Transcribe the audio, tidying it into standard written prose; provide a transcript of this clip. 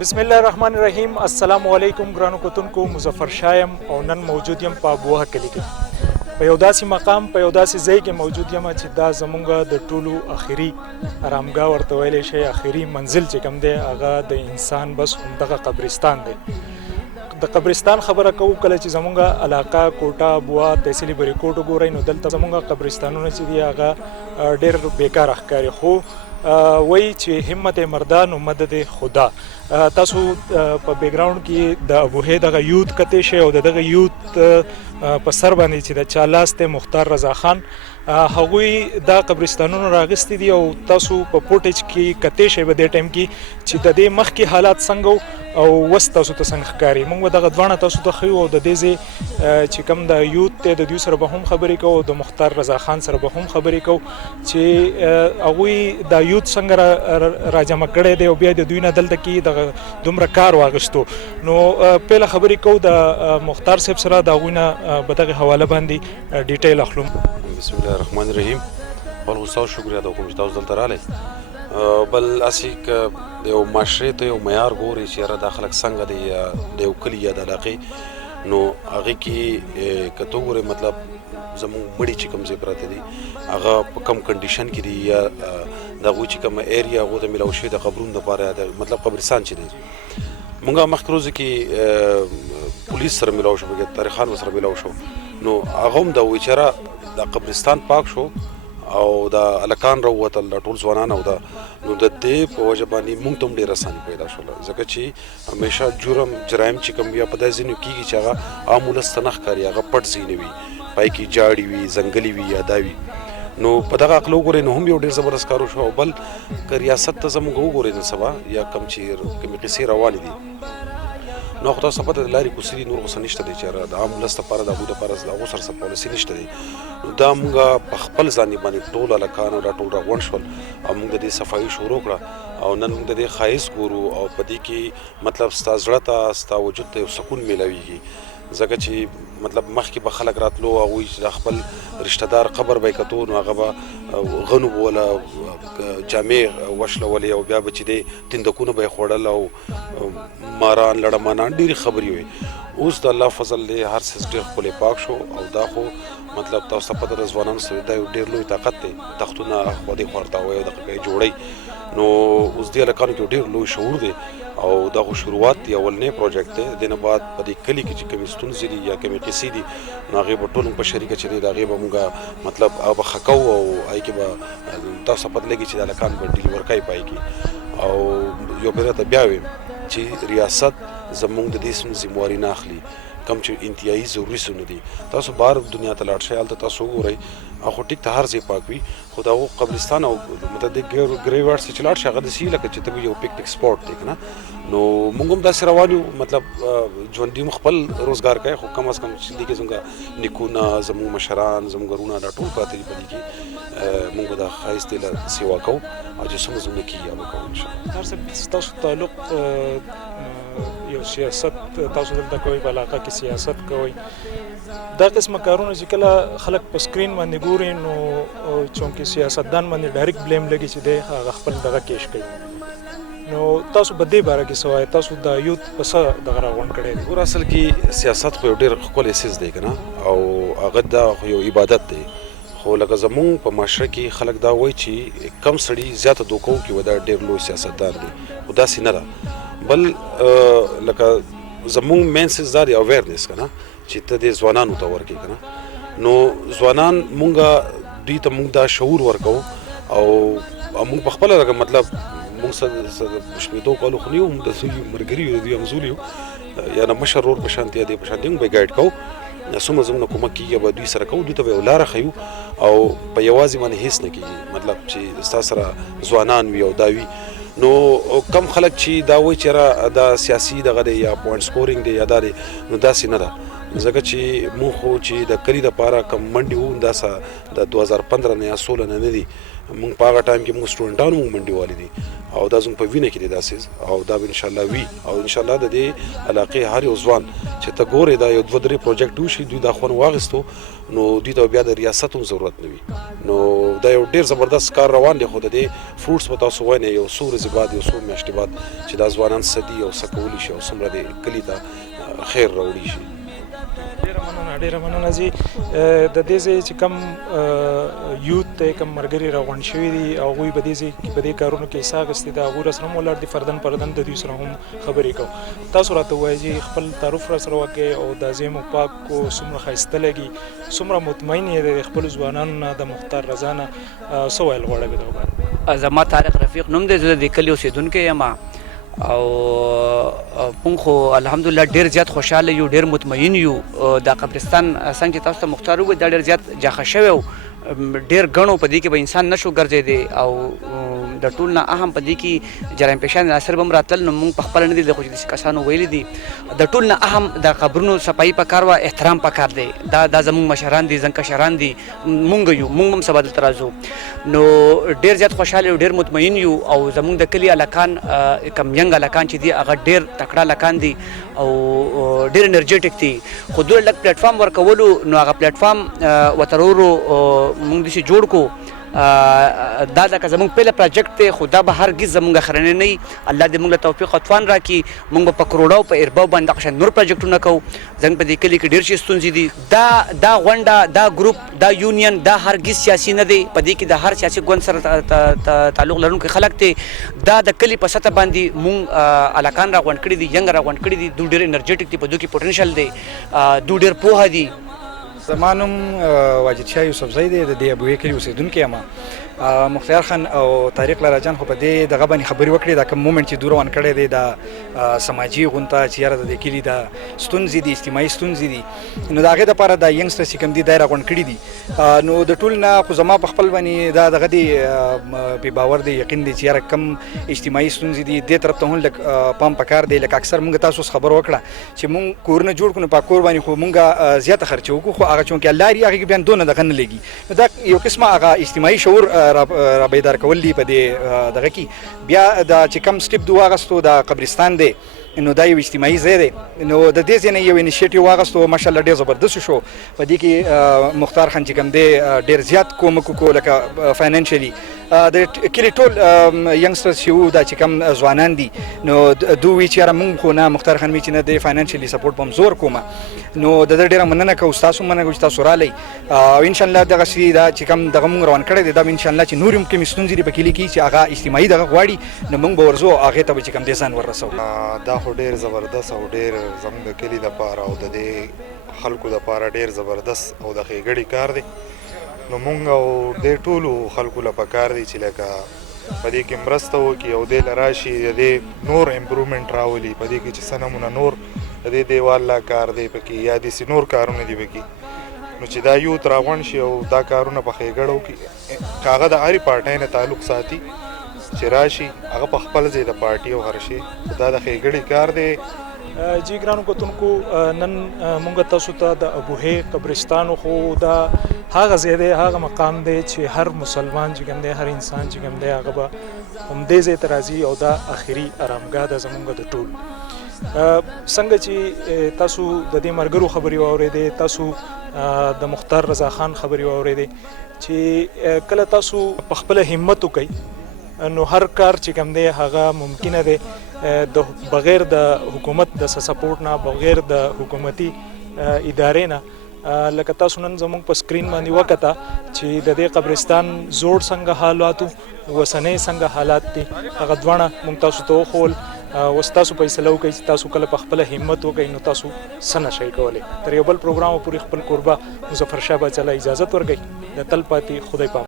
بسم الله الرحمن الرحیم. السلام علیکم ګرانو کتونکو، مظفر شایم او نن موجود یم په ابوها کلي کې په یو داسې مقام په یو داسې ځای کې موجود یم چې دا زمونږ د ټولو اخري ارامګاه ورته ویلی شي، اخري منزل چې کوم دی هغه د انسان بس همدغه قبرستان دی. د قبرستان خبره کوو کله چې زمونږ علاقه کوټه ابوها تحصیلي بریکوټ وګورئ نو دلته زمونږ قبرستانونه چې دي هغه ډېر بیکاره ښکاري، خو وایي چې همت مردان و مدد خدا. تاسو په بیکګراوند کې د ابوهې دغه یوت کتی شئ او د دغه یوت په سر باندې چې د چا لاس دی مختار رضا خان، هغوی دا قبرستانونه راغستي دي او تاسو په فوټیج کې کتی شئ په دې ټایم کې چې د دې مخکې حالات څنګه او اوس تاسو ته څنګه ښکاري. موږ به دغه دواړه تاسو ته ښیو او د دې ځای چې کوم د یوت دی د دوی سره به هم خبرې کوو، د مختار رضا خان سره به هم خبرې کوو چې هغوی دا یوت څنګه راجمع کړی دی او بیا د دوی نه دلته کې دغه دومره کار واغشتو. نو پیله خبرې کوو د مختار صاحب سره، د هغوی نه به دغه حواله باندې ډیټیل اخلو. بسم الله الرحمن الرحیم. بل غوستاو شکریه د کوم چې تاسو دلته رالی. بل اسې که د یو معاشرې ته یو معیار ګوري چې یاره دا خلک څنګه دی یا د یو کلي یا د علاقې، نو هغې کې که ته وګورې مطلب زموږ مړي چې کوم ځای پراته دي هغه په کم کنډیشن کې دي یا د هغوی چې کومه ایریا هغو ته میلاو شوي د قبرونو دپاره د مطلب قبرستان چې دی. مونږ مخکې ورځو کې پولیس سره میلاو شو، تاریخان سره میلاو شو، نو هغه هم دا وایي چې یاره دا قبرستان پاک شو او دا هلکان راووتل دا ټول ځوانان او دا، نو د دې په وجه باندې موږ ته هم ډېره اساني پیدا شوله، ځکه چې همیشه جرم جرایم چې کوم بیا په داسې ځایونو کېږي چې هغه عام ولس ته نه ښکاري، هغه پټ ځایونه وي، پای کې جاړې وي، ځنګلې وي یا دا وي. نو په دغه عقل وګورئ نو هم یو ډېر زبردست کار وشو. او بل که ریاست ته زموږ وګورئ نن سبا یا کوم چې کومې قصې روانې دي، نو خو تاسو ته پته د لارې کوڅې دي، نور خو څه نشته دی چې د عام ولس دپاره د هغوی دپاره د هغو سره څه پالیسي نشته دی. نو دا مونږ په خپل ځان باندې ټول هلکان او دا ټول راغونډ شول او مونږ د دې صفایي شروع کړه او نن مونږ د دې ښایست ګورو او په دې کې مطلب ستا زړه ته ستا وجود ته یو سکون میلاویږي، ځکه چې مطلب مخکې به خلک راتلو هغوی چې د خپل رشته دار قبر به یې کتو نو هغه به غنو به وله جامې وشلولې او بیا به چې دی تندکونه به یې خوړل او ماران لړمانان ډېرې خبرې وې. اوس د الله فضل دی هر څه ډېر ښکلی پاک شو او دا خو مطلب تاسو ته پته د ځوانانو سره دا یو ډېر لوی طاقت دی، تختونه خوا دې خوا ورته وایي او دغه کوي جوړوي. نو اوس دې هلکانو کې ډېر لوی شعور دی او دا خو شروعات دی، اولنی پروجیکټ دی. د نه بعد په دې کلي کې چې کومې ستونزې دي یا کومې قصې دي نو هغې به ټول په شریکه چې دی د هغې به مونږ مطلب هغه به ښه کوو او هغې کې به تاسو ته پته لګي چې د هلکان به ډیلیور کوي پای کې. او یو پېره ته بیا ویم چې ریاست زمونږ د دې ذمواري نه اخلي، کم چې انتهایي ضروري څه دي. تاسو بهر دنیا ته لاړ شئ، هلته تاسو وګورئ خو ټیک ته هر ځای پاک وي، خو د هغو قبرستان او مطلب د ګریوارډ چې لار شي هغه داسې لکه چې ته یو پکنیک سپاټ دی که نه. نو موږ هم داسې روان یو، مطلب ژوندي هم خپل روزګار کوي، خو کم از کم چې دې کې زموږ نیکونه زموږ مشران زموږ وروڼه دا ټول پراته دي په دې کې، موږ به دا ښایست له سیوا کوو او چې څومره زموږ کېږي هغه به کوو انشاءالله. ستاسو تعلق یو سیاست تاسو دلته کوئ، په علاقه کې سیاست کوئ، دا قسمه کارونه چې کله خلک په سکرین باندې ګوري نو چونکې سیاستدان باندې ډایرکټ بلیم لګي چې دی هغه خپل دغه کیش کوي. نو تاسو په دې باره کې څه وایئ؟ تاسو د یوت په څه دغه راغونډ کړی دی؟ ګوره اصل کې سیاست خو یو ډېر ښکلی څیز دی که نه، او هغه دا خو یو عبادت دی، خو لکه زمونږ په معاشره کې خلک دا وایي چې کم سړي زیاته دوکه وکړي و دا ډېر لوی سیاستدان دی، خو داسې نه ده. بل لکه زمونږ مین څیز دا دی اویرنس که نه، چې ته دې ځوانانو ته ورکړې که نه، نو ځوانان مونږ دوی ته مونږ دا شعور ورکوو او مونږ په خپله لکه مطلب مونږ سره شپېتو کالو خو نه یو، موږ د دوی ملګري یو، د دوی همزولي یو، یا نه مشر ورور په شانتې یا دی په شانتې موږ به یې ګایډ کوو، څومره زموږ نه کومک کېږي به دوی سره کوو، دوی ته به یو لاره ښیو او په یوازې باندې هېڅ نه کېږي، مطلب چې ستا سره ځوانان وي او دا وي. نو کم خلک چې دا وایي چې یاره دا سیاسي دغه دی یا پوینټ سکورینګ دی یا دا دی، نو داسې نه ده. ځکه چې موږ خو چې د کلي دپاره کوم منډې وو دا د 2015 نه یا 16 نه دي. موږ په هغه ټایم کې موږ سټوډنټانو موږ منډې والي دي او دا زموږ په وینه کې دی داسې او دا به انشاءالله وي او انشاءالله د دې علاقې هر یو ځوان چې ته ګورې دا یو 2-3 پروجیکټ وشي دوی دا خوند واخیستو نو دوی ته بیا د ریاست هم ضرورت نه وي. نو دا یو ډېر زبردست کار روان دی خو د دې فروټس به تاسو وایئ یو څو ورځې بعد یو څو میاشتې بعد چې دا ځوانان څه دي او څه کولی شي او څومره د کلي ته خیر راوړي شي. ډیره مننه جی. د دې ځای چې کم یوت ته کم مرګري راغونډ شوي دي او هغوی په دې کارونو کې حصه اخیستې ده هغوی راسره هم ولاړ دي فردن د دوی سره هم خبرې کوو. تاسو راته ووایئ جی خپل تعارف راسره وکړئ او دا ځای مو پاک کو څومره ښایسته لګي څومره مطمئن یې د خپلو ځوانانو نه د مختار رضا نه څه ویل غواړئ په دغه باره؟ زما طارق رفیق نوم دی. زه د دې کلي اوسېدونکی یم او مونږ خو الحمدلله ډېر زیات خوشحاله یو ډېر مطمئن یو. دا قبرستان څنګه چې تاسو ته مختار وګورئ دا ډېر زیات جاخه شوی و ډېر ګڼو په دې کې به انسان نشو ګرځېدی او د ټول نه اهم په دې کې جرایم پیشان عناصر به هم راتلل نو مونږ پخپله نه دي خو چې داسې کسانو ویلي دي د ټول نه اهم د قبرونو صفایي پکار وه احترام پکار دی. دا زمونږ مشران دي زموږ کشران دي مونږ یو مونږ هم سبا دلته راځو نو ډېر زیات خوشحاله یو ډېر مطمئن یو او زمونږ د کلي هلکان کم ینګ هلکان چې دي هغه ډېر تکړه هلکان دي او ډېر انرجیټک دي خو دوی لږ پلیټفارم ورکولو نو هغه پلیټفارم ورته ورو مونږ داسې جوړ کړو. دا لکه زمونږ پیله پروجیکټ دی خو دا به هرګز زمونږ اخرنی نه وي. الله دې مونږ له توفیق او توان راکړي مونږ به په کروړو په ارباو باندې دغه شان نور پروجیکټونه کوو. زموږ په دې کلي کې ډېر شي ستونزې دي. دا غونډه دا ګروپ دا یونین دا هرګز سیاسي نه دی. په دې کې د هر سیاسي ګوند سره تعلق لرونکي خلک دی. دا د کلي په سطح باندې مونږ هلکان راغونډ کړي دي ینګ راغونډ کړي دي. دوی ډېر انرجیټک دي په دوی کې پوټنشل دی دوی ډېر پوهه دي. زما نوم واجد شاه یوسفزی دی د دې ابویې کلي اوسېدونکی یم. مختار خان او طارق لالا جان خو په دې دغه باندې خبرې وکړې دا کوم مومنټ چې دوی روان کړی دی د سماجي غونډه چې یاره د دې کلي د ستونزې دي اجتماعي ستونزې دي نو د هغې دپاره د ینګسټرز چې کوم دي دا یې راغونډ کړي دي. نو د ټول نه خو زما په خپل باندې دا دغه دی بې باور دی یقین دی چې یاره کم اجتماعي ستونزې دي دې طرف ته هم لږ پام پکار دی. لکه اکثر مونږ تاسو خبر وکړه چې مونږ کورونه جوړ کړو نو په کور باندې خو مونږ زیاته خرچه وکړو خو هغه چونکې الله لري هغې کې بیا دونه دغه نه لګي نو دا یو قسمه هغه اجتماعي شعور را بیدار کول دي په دې دغه کې. بیا دا چې کم سټیپ دوی واخیستو دا قبرستان دی نو دا یو اجتماعي ځای دی نو د دې ځای نه یو انیشیټیو واخیستو ماشاءالله ډېر زبردست شو. په دې کې مختار خان چې کوم دی ډېر زیات کومک وکړو لکه فاینانشلي د کلي ټول ینګسټرز چې وو دا چې کوم ځوانان دي نو دوی وی چې یاره مونږ خو نه مختار خان وی چې نه دی فاینانشلي سپورټ به هم زور کومه نو د ده ډېره مننه کوو. ستاسو مننه کوو چې تاسو رالی او انشاءالله دغسې دا چې کوم دغه مونږ روان کړی دی دا به انشاءالله چې نور هم کومې ستونزې دي په کلي کې چې هغه اجتماعي دغه غواړي نو مونږ به ورځو هغې ته به چې کوم دی ځان وررسوو. دا خو ډېر زبردست او ډېر زموږ د کلي دپاره او د دې خلکو دپاره ډېر زبردست او د ښېګړې کار دی. نو مونږ او دې ټولو خلکو له پکار دی چې لکه په دې کې مرسته وکړي او دې له راشي د دې نور امپرومنټ راولي په دې کې چې څه نمونه نور د دې دیوال لا کار دی پکې یا داسې نور کارونه دي پکې نو چې دا یوت راغونډ شي او دا کارونه په ښېګړه وکړي که هغه د هرې پارټۍ نه تعلق ساتي چې راشي هغه په خپل ځای د پارټي او هر شي دا د ښېګړې کار دی. جی ګرانو کتونکو نن مونږ تاسو ته د ابوهې قبرستان خو دا هغه ځای دی هغه مقام دی چې هر مسلمان چې کوم دی هر انسان چې کوم دی هغه به همدې ځای ته راځي او دا آخري ارامګاه ده زمونږ د ټولو. څنګه چې تاسو د دې ملګرو خبرې واورېدې تاسو د مختار رضا خان خبرې واورېدې چې کله تاسو په خپله همت وکئ نو هر کار چې کوم دی هغه ممکنه دی د بغیر د حکومت د سپورټ نه بغیر د حکومتي ادارې نه لکه تاسو نن زموږ په سکرین باندې وکته چې د دې قبرستان زوړ څنګه حالات وسنۍ څنګه حالات دي هغه دواړه موږ تاسو ته وښول اوس تاسو فیصله وکړئ چې تاسو کله په خپله همت وکړئ نو تاسو څه نشئ کولی. تر یو بل پروګرام پورې خپل کوربه مظفر شاه باچا له اجازت ورکوئ. د تل پاتې خدای پاک.